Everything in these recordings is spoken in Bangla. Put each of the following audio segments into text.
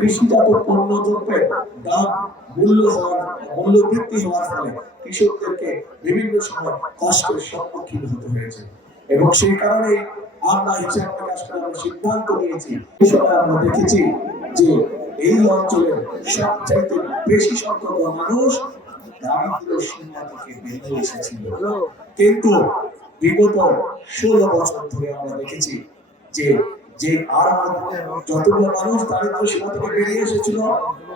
কৃষিজাত পণ্য দ্রব্যের দাম মূল্য বৃদ্ধি হওয়ার ফলে কৃষকদেরকে বিভিন্ন সময় কষ্টের সম্মুখীন হতে হয়েছে এবং সেই কারণে আমরা হিসাব প্রকাশ করে আমরা সিদ্ধান্ত নিয়েছি। এই সময় আমরা দেখেছি যে এই অঞ্চলের সবচাইতে বেশি সংখ্যক মানুষ দারিদ্র্য সীমা থেকে বেরিয়ে এসেছিল, কিন্তু বিগত 16 বছর ধরে আমরা দেখেছি যে যে আর যতগুলো মানুষ দারিদ্র্য সীমা থেকে বেরিয়ে এসেছিল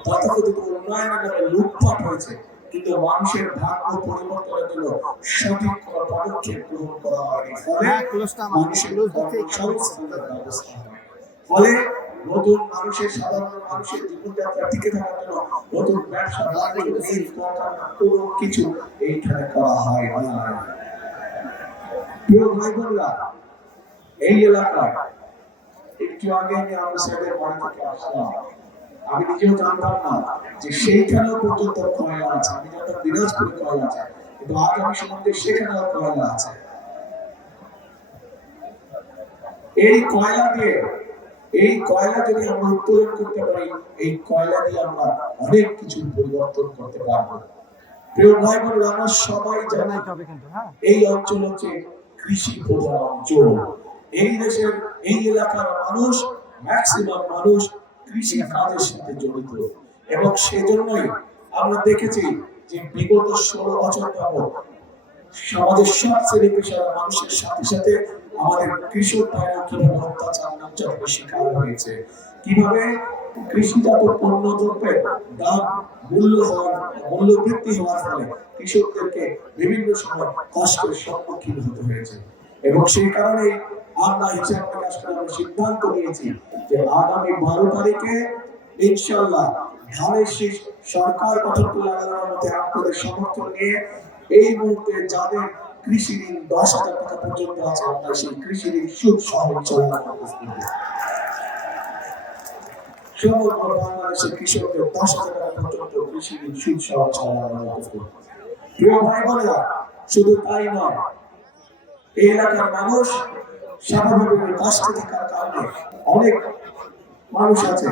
তথাকথিত উন্নয়নের নামে লুটপাট হয়েছে, কিন্তু মানুষের ভাগ্য পরিবর্তনের জন্য সঠিক পদক্ষেপ গ্রহণ করা হয়নি। ফলে মানুষের কর্মসংস্থানের ব্যবস্থা হয়, ফলে নতুন মানুষের সাধারণ মানুষের জীবনযাত্রা টিকে থাকার জন্য নতুন ব্যবসা কোনো কিছু এইখানে করা হয় না। প্রিয় ভাই বোনেরা, এই এলাকায় একটু আগে আমি আমার ছেলেদের বাড়ি থেকে আসলাম, আমি নিজেও জানতাম না যে সেইখানেও পর্যন্ত কয়লা আছে। আমি জানতাম দিনাজপুরে কয়লা আছে, কিন্তু আজ আমি শুনলাম যে সেখানেও কয়লা আছে। এই কয়লা যদি আমরা উত্তোলন করতে পারি, এই কয়লা দিয়ে আমরা অনেক কিছু পরিবর্তন করতে পারবো। প্রিয় ভাই বোনেরা, আমরা সবাই জানি এই অঞ্চল হচ্ছে কৃষি প্রধান অঞ্চল। এই দেশের এই এলাকার মানুষ ম্যাক্সিমাম মানুষ কৃষি কাজের সাথে জড়িত এবং সেজন্যই আমরা দেখেছি যে বিগত 16 বছর যাবত সমাজের সব শ্রেণী পেশার মানুষের সাথে সাথে আমাদের কৃষক ভাইরা কিভাবে অত্যাচার নির্যাতনের শিকার হয়েছে, কিভাবে কৃষিজাত পণ্য দ্রব্যের দাম মূল্য বৃদ্ধি হওয়ার ফলে কৃষকদেরকে বিভিন্ন সময় কষ্টের সম্মুখীন হতে হয়েছে এবং সেই কারণে আমরা হিসাব প্রকাশ করে আমরা সিদ্ধান্ত নিয়েছি যে আগামী 12 তারিখে ইনশাআল্লাহ ধানের শীষ সরকার গঠন করে আগানোর মধ্যে আপনাদের সমর্থন নিয়ে এই মুহূর্তে যাদের কৃষি ঋণ 10,000 টাকা পর্যন্ত আছে, আমরা সেই কৃষি ঋণ সুদ সহ চালানো করব। সমগ্র বাংলাদেশের কৃষকদের 10,000 টাকা পর্যন্ত কৃষি ঋণ সুদ সহ চালানো করব। প্রিয় ভাই বোনেরা, শুধু তাই নয়, এই এলাকার মানুষ স্বাভাবিকভাবে কষ্টে থাকার কারণে অনেক মানুষ আছে